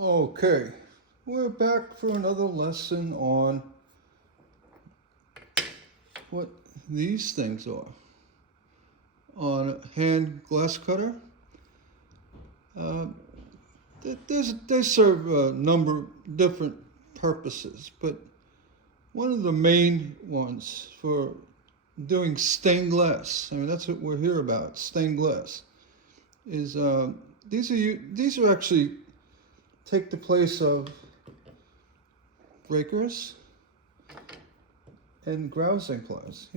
Okay, we're back for another lesson on what these things are. On a hand glass cutter, they serve a number of different purposes, but one of the main ones for doing stained glass, I mean that's what we're here about, stained glass, is these are actually take the place of breakers and grousing pliers.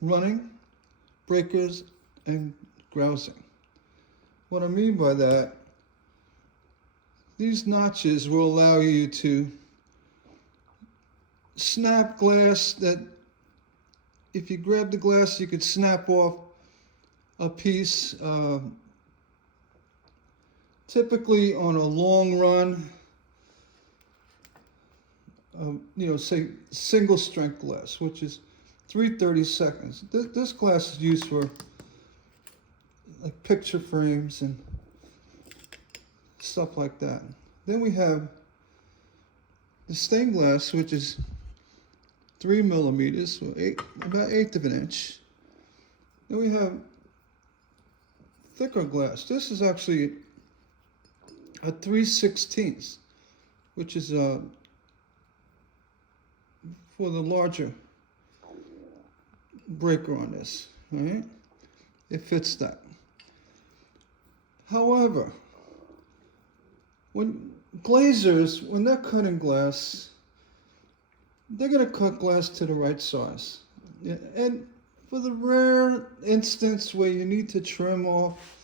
Running, breakers, and grousing. What I mean by that, these notches will allow you to snap glass that if you grab the glass, you could snap off a piece. Typically on a long run, say single strength glass, which is 3/32. This glass is used for like picture frames and stuff like that. Then we have the stained glass, which is 3 millimeters, so about 1/8 of an inch. Then we have thicker glass. This is actually a 3/16, which is for the larger breaker on this, right? It fits that. However, when glazers, when they're cutting glass, they're going to cut glass to the right size. And for the rare instance where you need to trim off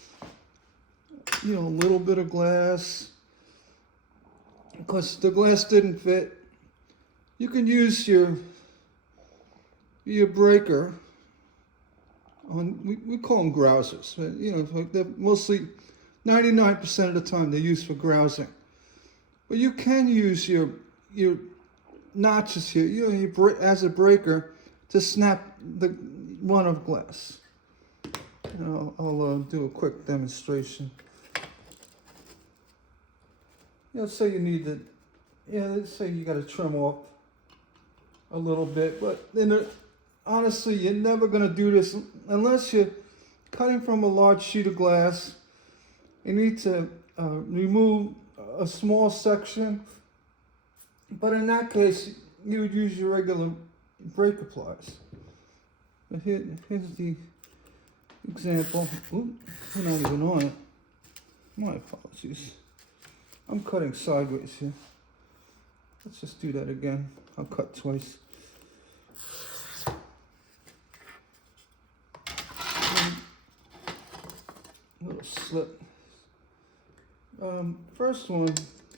a little bit of glass because the glass didn't fit, you can use your breaker on, we call them grousers. They're mostly 99% of the time they're used for grousing. But you can use your notches here, as a breaker to snap the run of glass. I'll do a quick demonstration. Let's say you need to, let's say you got to trim off a little bit, but honestly, you're never going to do this unless you're cutting from a large sheet of glass. You need to remove a small section, but in that case, you would use your regular breaker pliers. But here's the example. Ooh, we're not even on it. My apologies. I'm cutting sideways here. Let's just do that again. I'll cut twice. Little slip. First one, you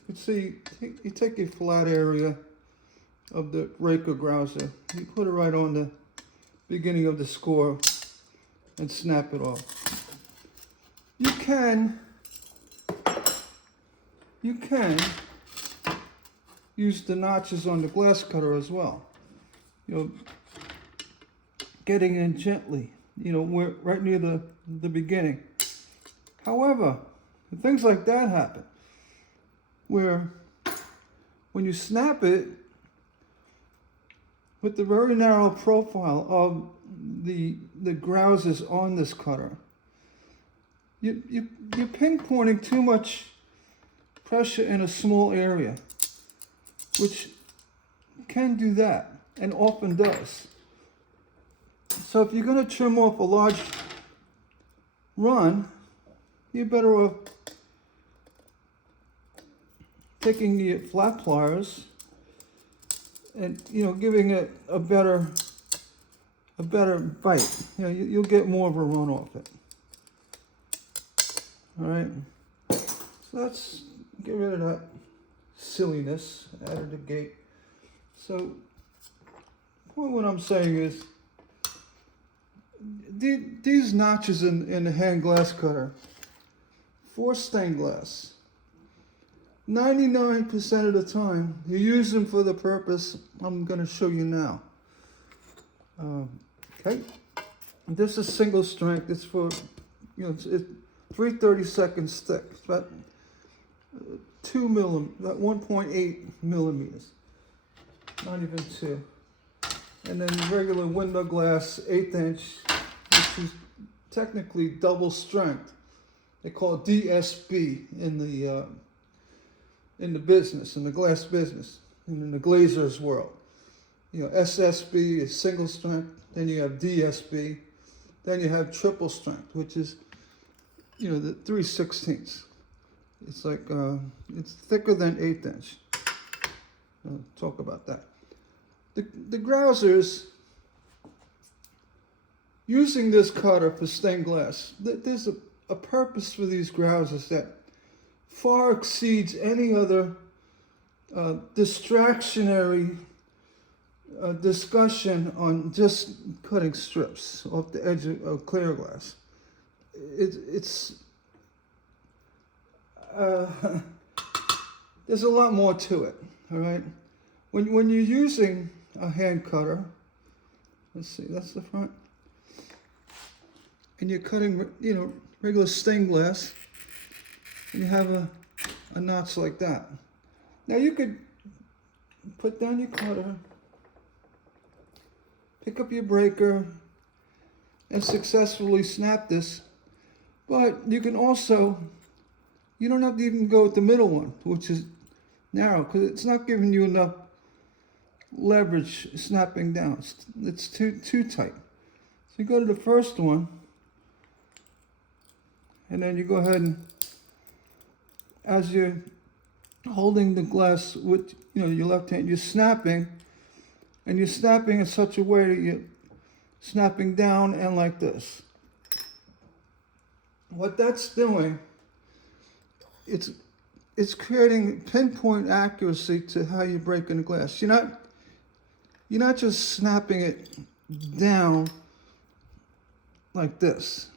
can see you take a flat area of the rake or grouser, you put it right on the beginning of the score and snap it off. You can use the notches on the glass cutter as well. Getting in gently, right near the beginning. However, things like that happen where when you snap it with the very narrow profile of the grousers on this cutter, you're pinpointing too much pressure in a small area, which can do that and often does. So if you're going to trim off a large run, you're better off taking the flat pliers and giving it a better bite. You'll get more of a run off it. All right. So let's get rid of that silliness out of the gate. So what I'm saying is these notches in the hand glass cutter for stained glass, 99% of the time you use them for the purpose I'm going to show you now. Okay, this is single strength. It's for it's 3/32 thick, but about 1.8 millimeters, not even 2. And then regular window glass, 1/8 inch, which is technically double strength. They call it DSB in the business, in the glass business, and in the Glazers world. You know, SSB is single strength, then you have DSB, then you have triple strength, which is, you know, the 3/16. It's like, it's thicker than 1/8 inch. I'll talk about that. The Grozers, using this cutter for stained glass, there's a purpose for these Grozers that far exceeds any other distractionary discussion on just cutting strips off the edge of clear glass. It's there's a lot more to it, all right? When you're using a hand cutter, let's see, that's the front, and you're cutting, you know, regular stained glass, and you have a notch like that. Now you could put down your cutter, pick up your breaker, and successfully snap this, but you can also, you don't have to even go with the middle one, which is narrow, because it's not giving you enough leverage snapping down. It's too tight. So you go to the first one, and then you go ahead and, as you're holding the glass with, you know, your left hand, you're snapping, and you're snapping in such a way that you're snapping down and like this. What that's doing, it's creating pinpoint accuracy to how you're breaking the glass. You're not just snapping it down like this.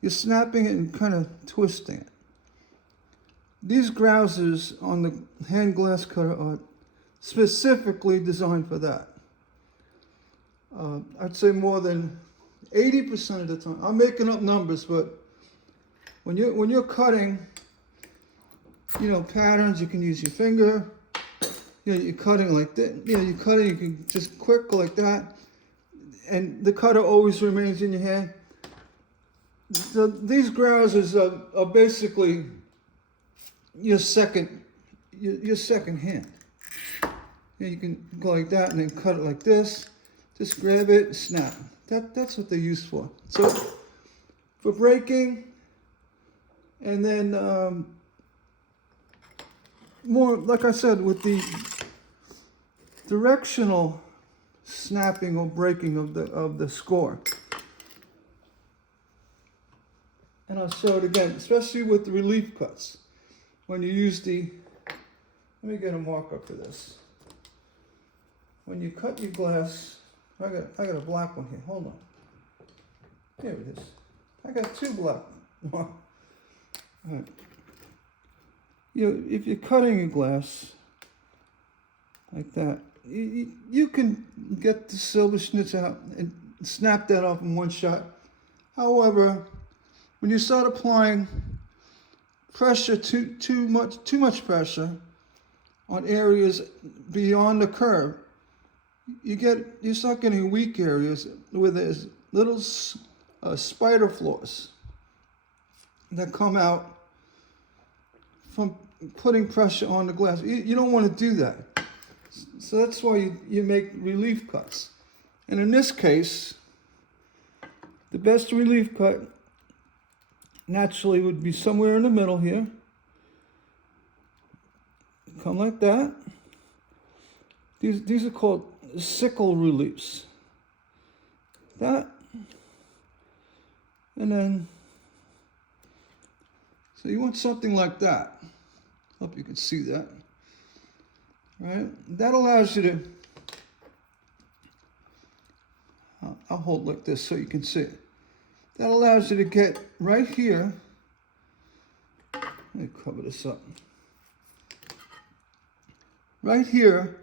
You're snapping it and kind of twisting it. These Grozers on the hand glass cutter are specifically designed for that. I'd say more than 80% of the time. I'm making up numbers, but when you're cutting, you know, patterns, you can use your finger. You know, you're cutting like that. You know, you're cutting, you can just quick like that, and the cutter always remains in your hand. So these Grozers are basically your second hand. You know, you can go like that and then cut it like this. Just grab it, snap. That's what they're used for. So for breaking, and then more, like I said, with the directional snapping or breaking of the score. And I'll show it again, especially with the relief cuts. When you use let me get a marker for this. When you cut your glass, I got a black one here, hold on. Here it is. I got 2 black. All right. You know, if you're cutting a glass like that, you can get the silver schnitz out and snap that off in one shot. However, when you start applying pressure, too much pressure on areas beyond the curve, you start getting weak areas where there's little spider flaws that come out from putting pressure on the glass. You don't want to do that. So that's why you make relief cuts. And in this case, the best relief cut naturally would be somewhere in the middle here. Come like that. These are called sickle reliefs. That. And then, so you want something like that. Hope you can see that. Right? That allows you to, I'll hold like this so you can see it. That allows you to get right here. Let me cover this up. Right here,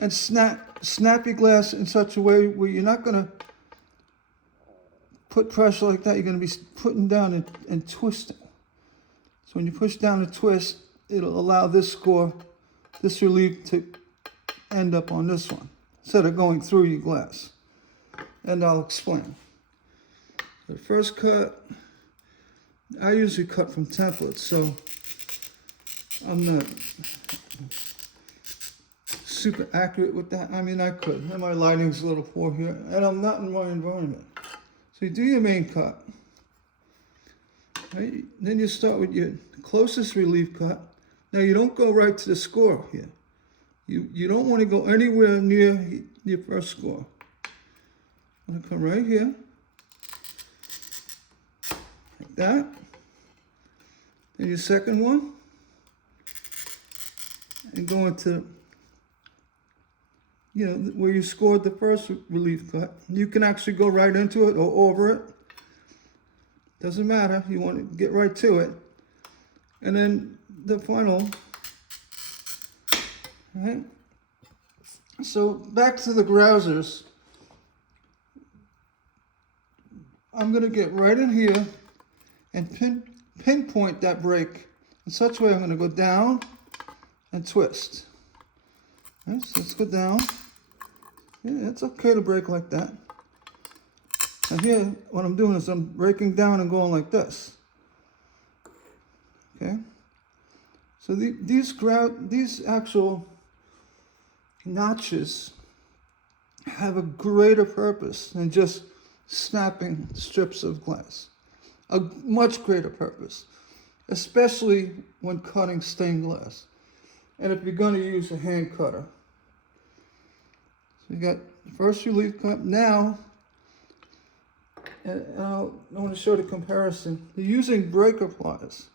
and snap your glass in such a way where you're not going to put pressure like that. You're going to be putting down and twisting. So when you push down the twist, it'll allow this score, this relief to end up on this one instead of going through your glass. And I'll explain. The first cut, I usually cut from templates, so I'm not super accurate with that. I mean, I could, and my lighting's a little poor here, and I'm not in my environment. So you do your main cut. Right? Then you start with your closest relief cut. Now you don't go right to the score here. You don't want to go anywhere near your first score. I'm going to come right here, like that. Then your second one, and go into, you know, where you scored the first relief cut. You can actually go right into it or over it. Doesn't matter, you want to get right to it. And then the final, right? So back to the Grozers. I'm gonna get right in here and pinpoint that break in such a way I'm gonna go down and twist. Right, so let's go down. Yeah, it's okay to break like that. And here, what I'm doing is I'm breaking down and going like this. Okay? So these actual notches have a greater purpose than just snapping strips of glass. A much greater purpose, especially when cutting stained glass. And if you're going to use a hand cutter. So you got the first relief cut. Now, and I want to show the comparison. You're using breaker pliers.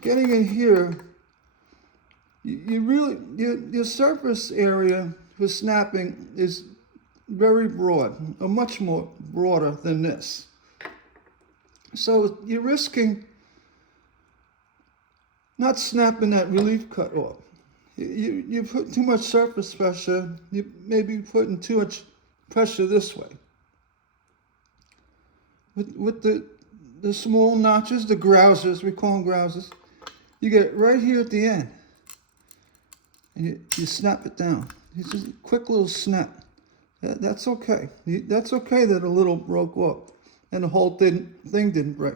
Getting in here, your surface area for snapping is very broad, or much more broader than this. So you're risking not snapping that relief cut off. You put too much surface pressure, you may be putting too much pressure this way. With the small notches, the Grozers, we call them Grozers, you get it right here at the end. And you snap it down. It's just a quick little snap. That's okay. That's okay that a little broke off and the whole thing didn't break.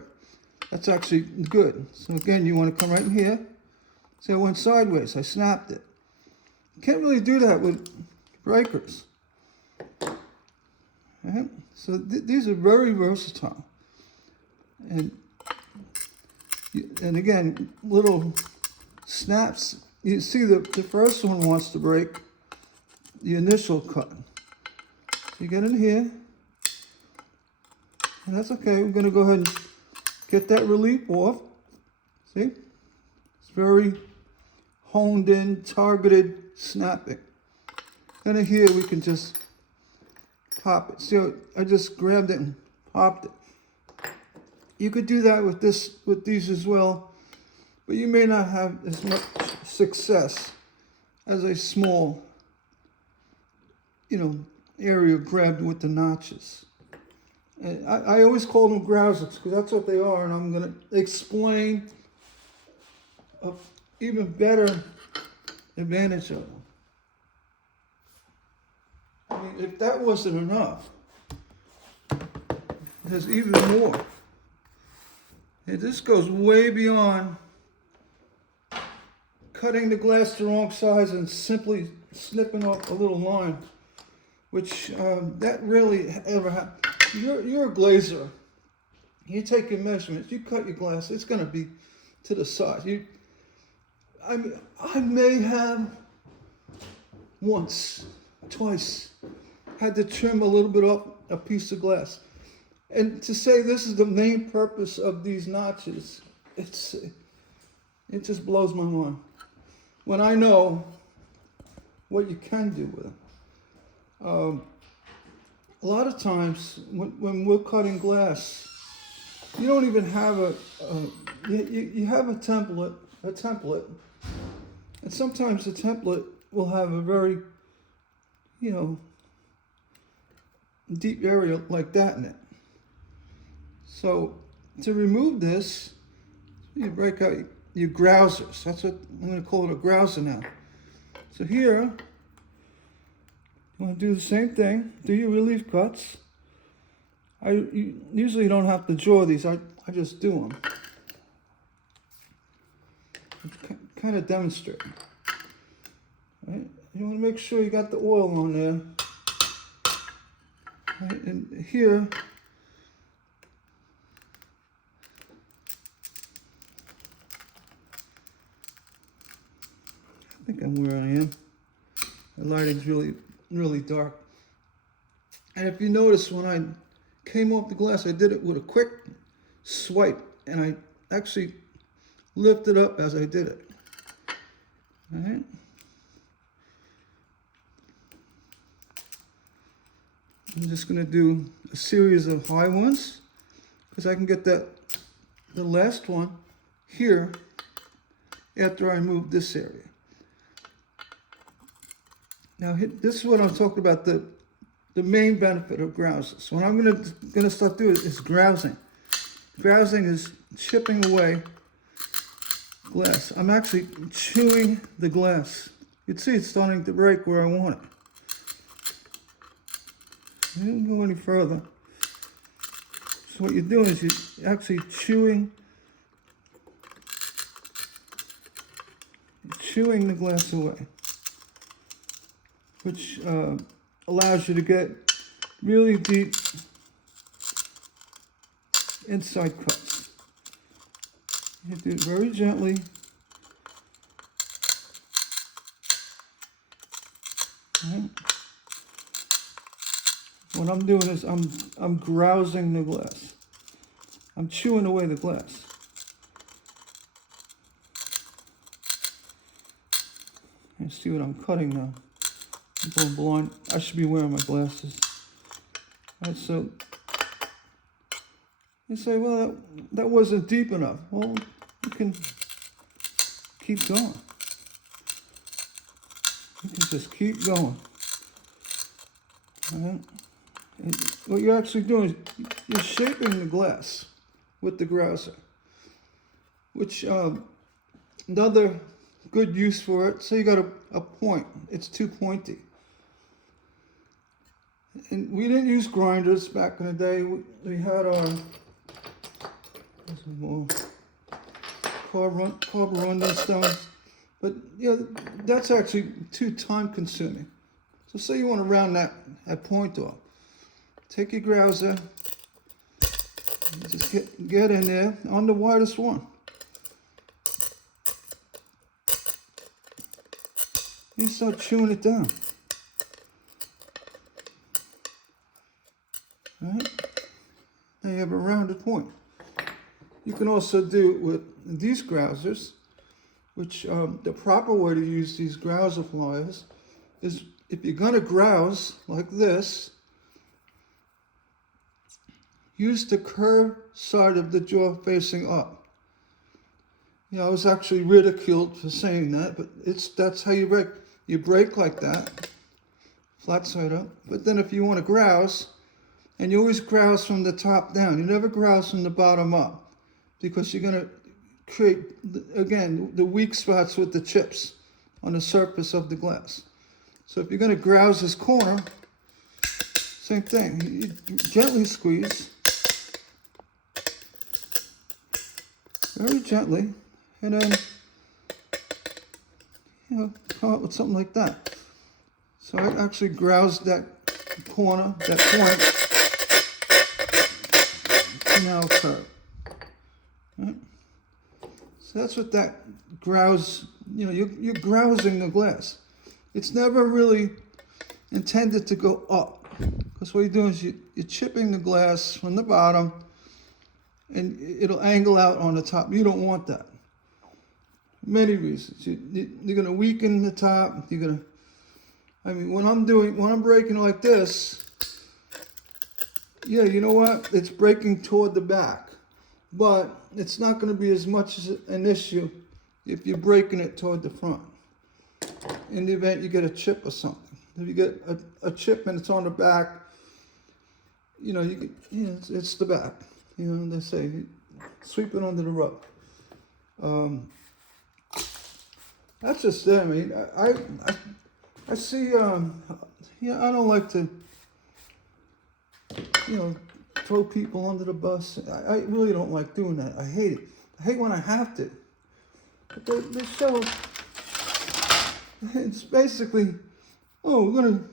That's actually good. So again, you want to come right in here. See, I went sideways. I snapped it. You can't really do that with breakers. Right? So these are very versatile. And again, little snaps. You see the first one wants to break the initial cut. So you get in here. And that's okay. We're going to go ahead and get that relief off. See? It's very honed in, targeted snapping. And in here we can just pop it. See, I just grabbed it and popped it. You could do that with these as well, but you may not have as much success as a small, area grabbed with the notches. And I always call them Grozers because that's what they are, and I'm going to explain an even better advantage of them. I mean, if that wasn't enough, there's even more. And this goes way beyond cutting the glass the wrong size and simply snipping off a little line, which that really ever happens. You're a glazer. You take your measurements. You cut your glass. It's going to be to the size. I may have once, twice, had to trim a little bit off a piece of glass. And to say this is the main purpose of these notches, it just blows my mind. When I know what you can do with them. A lot of times when we're cutting glass, you don't even have you have a template, and sometimes the template will have a very, deep area like that in it. So to remove this, You break out your Grozers. That's what I'm going to call it, a grouser now. So here, you want to do the same thing. Do your relief cuts. You usually don't have to draw these. I just do them. Kind of demonstrate. Right? You want to make sure you got the oil on there. Right? And here, I think I'm where I am. The lighting's really dark. And if you notice, when I came off the glass, I did it with a quick swipe, and I actually lifted up as I did it. All right. I'm just going to do a series of high ones, because I can get the last one here after I move this area. Now, this is what I'm talking about, the main benefit of grousers. What I'm gonna start doing is grousing. Grousing is chipping away glass. I'm actually chewing the glass. You'd see it's starting to break where I want it. I didn't go any further. So what you're doing is you're actually chewing the glass away, which allows you to get really deep inside cuts. You do it very gently. Right. What I'm doing is I'm grousing the glass. I'm chewing away the glass. You see what I'm cutting now. I'm going blind. I should be wearing my glasses. All right, so you say, well, that wasn't deep enough. Well, you can keep going. You can just keep going. All right? And what you're actually doing is you're shaping the glass with the grouser, which another good use for it. Say you got a point. It's too pointy. And we didn't use grinders back in the day. We had our more carborundum stones, but yeah, that's actually too time consuming. So say you want to round that point off. Take your grouser, just get in there on the widest one. You start chewing it down. All right? Now you have a rounded point. You can also do it with these grousers, which the proper way to use these grouser pliers is, if you're going to grouse like this, use the curved side of the jaw facing up. Yeah, I was actually ridiculed for saying that, but that's how you break. You break like that, flat side up. But then if you want to grouse, and you always grouse from the top down. You never grouse from the bottom up, because you're going to create, again, the weak spots with the chips on the surface of the glass. So if you're going to grouse this corner, same thing. You gently squeeze, very gently, and then, come up with something like that. So I actually groused that corner, that point, now curve. Right? So that's what that grouse, you're grousing the glass. It's never really intended to go up, because what you're doing is you're chipping the glass from the bottom, and it'll angle out on the top. You don't want that. Many reasons. You're going to weaken the top. When I'm breaking like this, yeah, you know what? It's breaking toward the back, but it's not going to be as much as an issue if you're breaking it toward the front. In the event you get a chip or something. If you get a chip and it's on the back, it's the back. They say, sweep it under the rug. Um, that's just it. I mean, I see. Yeah, I don't like to, throw people under the bus. I really don't like doing that. I hate it. I hate when I have to. But the show, it's basically, oh, we're gonna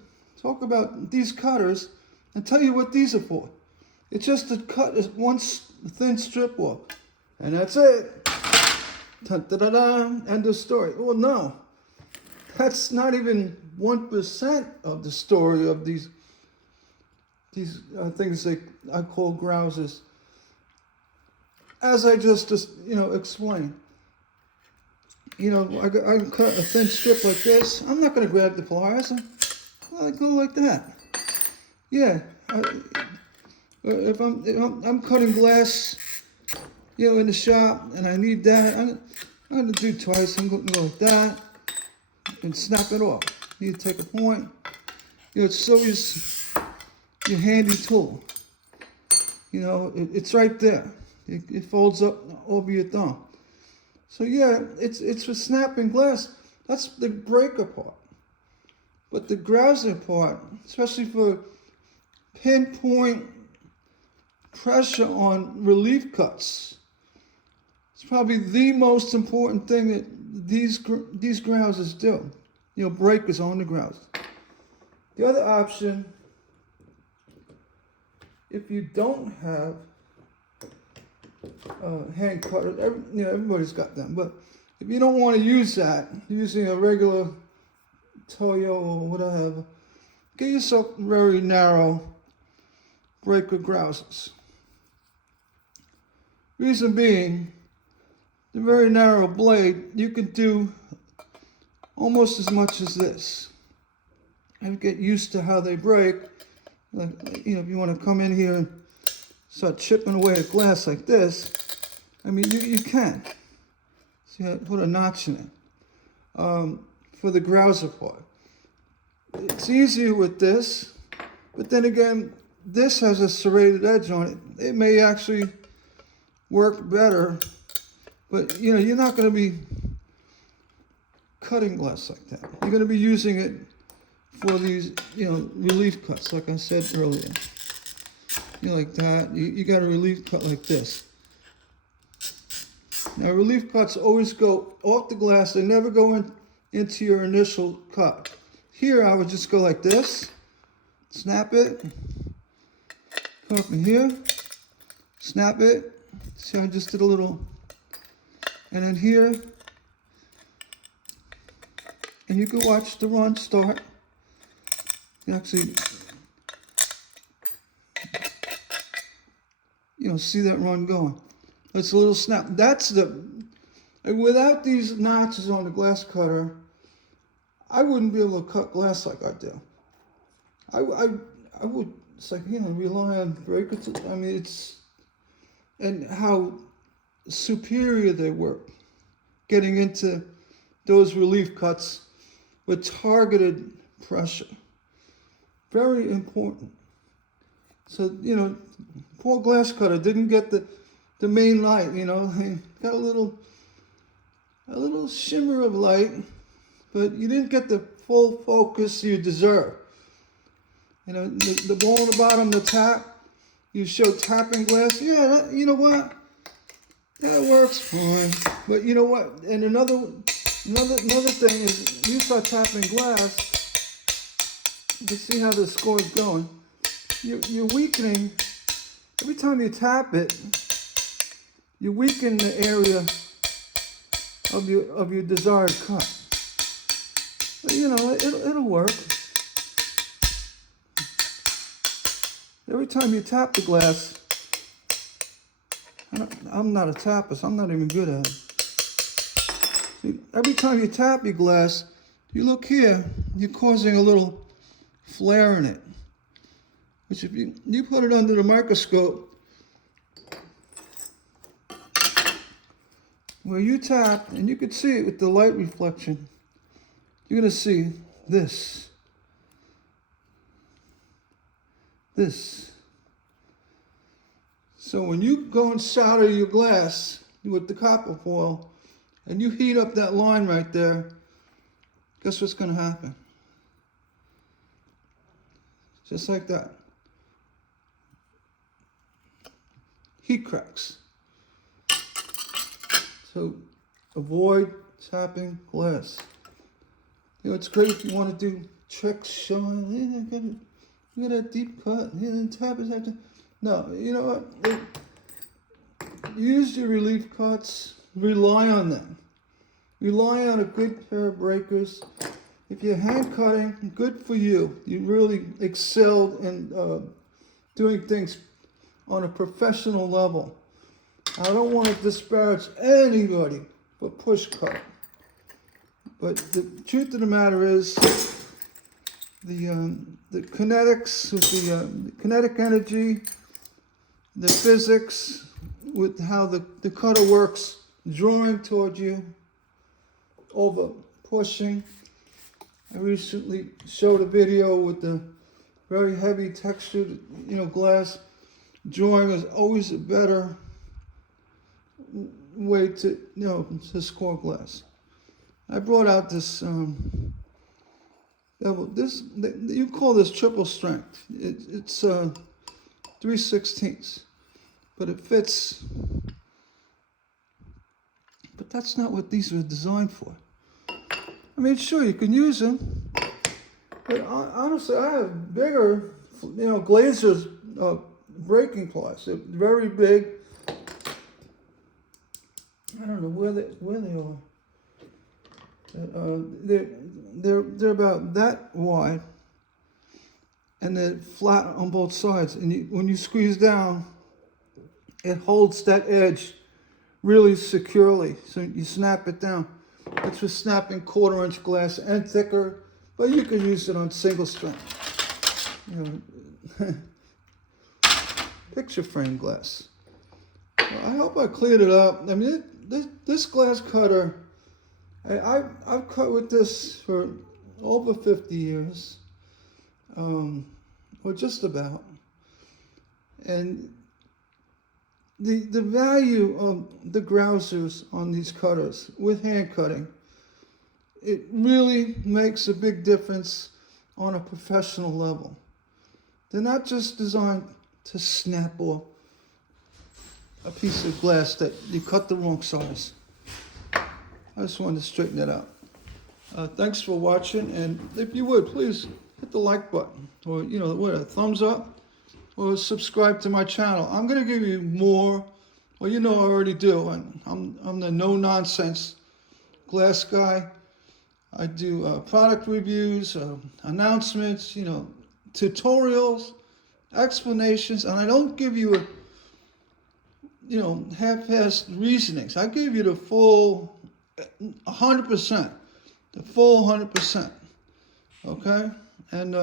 talk about these cutters and tell you what these are for. It's just to cut one thin strip off, and that's it. Ta-da-da-da, end of story. Well, no, that's not even 1% of the story of these things that I call Grozers. As I just explained, I cut a thin strip like this. I'm not going to grab the pliers. I go like that. Yeah. If I'm cutting glass, in the shop, and I need that, I'm going to do twice. I'm going to go like that and snap it off. You take a point. It's always your handy tool. It's right there. It folds up over your thumb. So yeah, it's for snapping glass. That's the breaker part. But the grouser part, especially for pinpoint pressure on relief cuts, it's probably the most important thing that these grousers do. Breakers on the grousers. The other option, if you don't have hand cutters, everybody's got them. But if you don't want to use that, using a regular Toyo or whatever, get yourself very narrow breaker grousers. Reason being, the very narrow blade, you can do almost as much as this. And get used to how they break. If you want to come in here and start chipping away at glass like this, I mean, you can. See, I put a notch in it. For the grouser part. It's easier with this, but then again, this has a serrated edge on it. It may actually work better, but you're not going to be cutting glass like that. You're going to be using it for these, relief cuts, like I said earlier. Like that. You got a relief cut like this. Now, relief cuts always go off the glass. They never go into your initial cut. Here, I would just go like this. Snap it. Come up in here. Snap it. See, I just did a little. And then here. And you can watch the run start. You actually, see that run going. It's a little snap. That's without these notches on the glass cutter, I wouldn't be able to cut glass like I do. I would, it's like, rely on breaker. I mean, and how superior they work. Getting into those relief cuts with targeted pressure. Very important. So, poor glass cutter didn't get the main light, got a little shimmer of light, but you didn't get the full focus you deserve. The ball on the bottom, the tap, you show tapping glass. Yeah, you know what? That works fine. But you know what? And another thing is, you start tapping glass. You can see how the score is going. You're weakening. Every time you tap it, you weaken the area of your desired cut. But, it'll work. Every time you tap the glass, I'm not a tapper, so I'm not even good at it. See, every time you tap your glass, you look here, you're causing a little flare in it. Which if you put it under the microscope, where you tap, and you can see it with the light reflection, you're going to see this. This. So when you go and solder your glass with the copper foil, and you heat up that line right there, guess what's going to happen? Just like that. Heat cracks. So avoid tapping glass. You know, it's great if you want to do tricks showing, look at that deep cut, and tap it. No, you know what? Use your relief cuts. Rely on them. Rely on a good pair of breakers. If you're hand cutting, good for you. You really excelled in doing things on a professional level. I don't want to disparage anybody for push cut. But the truth of the matter is, the kinetics, the kinetic energy, the physics with how the cutter works, drawing toward you, over pushing. I recently showed a video with the very heavy textured, glass. Drawing is always a better way to, to score glass. I brought out this, you call this triple strength. It's 3/16, but it fits. But that's not what these were designed for. I mean, sure, you can use them, but honestly, I have bigger, Grozers breaking pliers. They're very big. I don't know where they are. They're about that wide, and they're flat on both sides. And when you squeeze down, it holds that edge really securely. So you snap it down. It's for snapping 1/4-inch glass and thicker, but you can use it on single strength. Picture frame glass. Well, I hope I cleared it up. I mean, this glass cutter, I've cut with this for over 50 years, or just about. And the value of the Grozers on these cutters with hand cutting, it really makes a big difference on a professional level. They're not just designed to snap off a piece of glass that you cut the wrong size. I just wanted to straighten that out. Thanks for watching, and if you would, please hit the like button, or a thumbs up, or subscribe to my channel. I'm going to give you more. Well, I already do. I'm the no-nonsense glass guy. I do product reviews, announcements, tutorials, explanations, and I don't give you half-assed reasonings. I give you the full 100%, the full 100%. Okay, and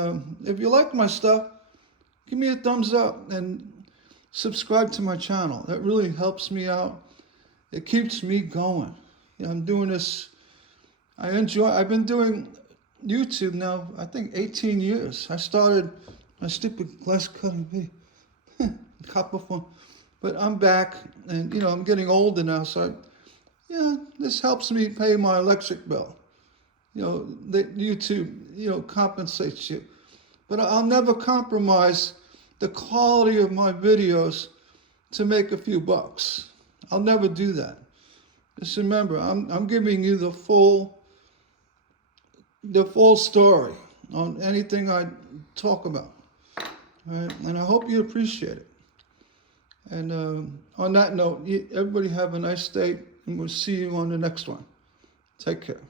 if you like my stuff, give me a thumbs up and subscribe to my channel. That really helps me out. It keeps me going. I'm doing this. I've been doing YouTube now, I think 18 years. I started my stupid glass cutting video, copper phone. But I'm back, and I'm getting older now, so this helps me pay my electric bill. That YouTube, compensates you. But I'll never compromise the quality of my videos to make a few bucks. I'll never do that. Just remember, I'm giving you the full story on anything I talk about. All right? And I hope you appreciate it. And on that note, everybody have a nice day, and we'll see you on the next one. Take care.